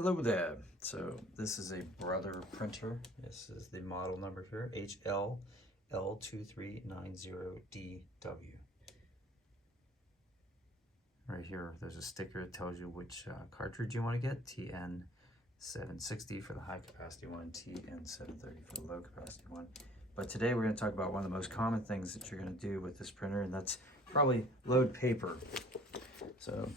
Hello there. So this is a Brother printer. This is the model number here, HL-L2390DW. Right here, there's a sticker that tells you which cartridge you want to get, TN760 for the high capacity one, TN730 for the low capacity one. But today we're going to talk about one of the most common things that you're going to do with this printer, and that's probably load paper. So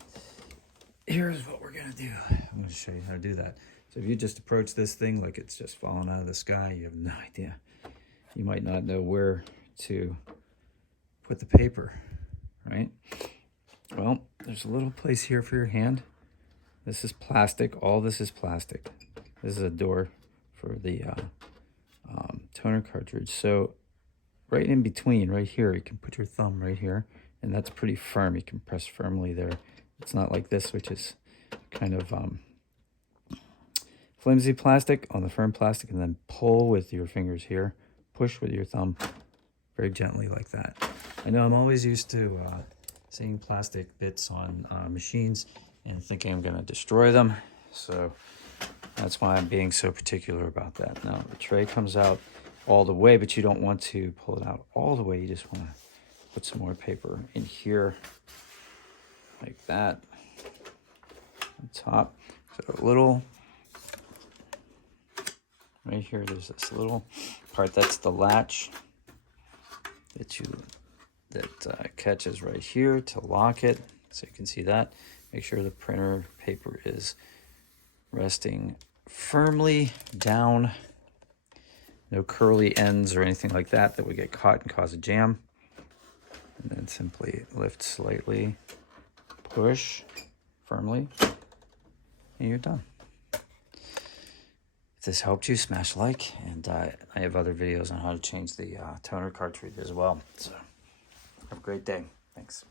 here's what we're gonna do. I'm gonna show you how to do that. So if you just approach this thing like it's just falling out of the sky, you have no idea. You might not know where to put the paper, right? Well, there's a little place here for your hand. This is plastic. All this is plastic. This is a door for the toner cartridge. So right in between, right here, you can put your thumb right here, and that's pretty firm. You can press firmly there. It's not like this, which is kind of flimsy plastic on the firm plastic, and then pull with your fingers here, push with your thumb very gently like that. I know I'm always used to seeing plastic bits on machines and thinking I'm going to destroy them, so that's why I'm being so particular about that. Now the tray comes out all the way, but you don't want to pull it out all the way. You just want to put some more paper in here like that on top. So a little right here, there's this little part that's the latch that catches right here to lock it, so you can see that. Make sure the printer paper is resting firmly down, no curly ends or anything like that would get caught and cause a jam. And then simply lift slightly, push firmly, and you're done. If this helped you, smash like, and I have other videos on how to change the toner cartridge as well. So have a great day. Thanks.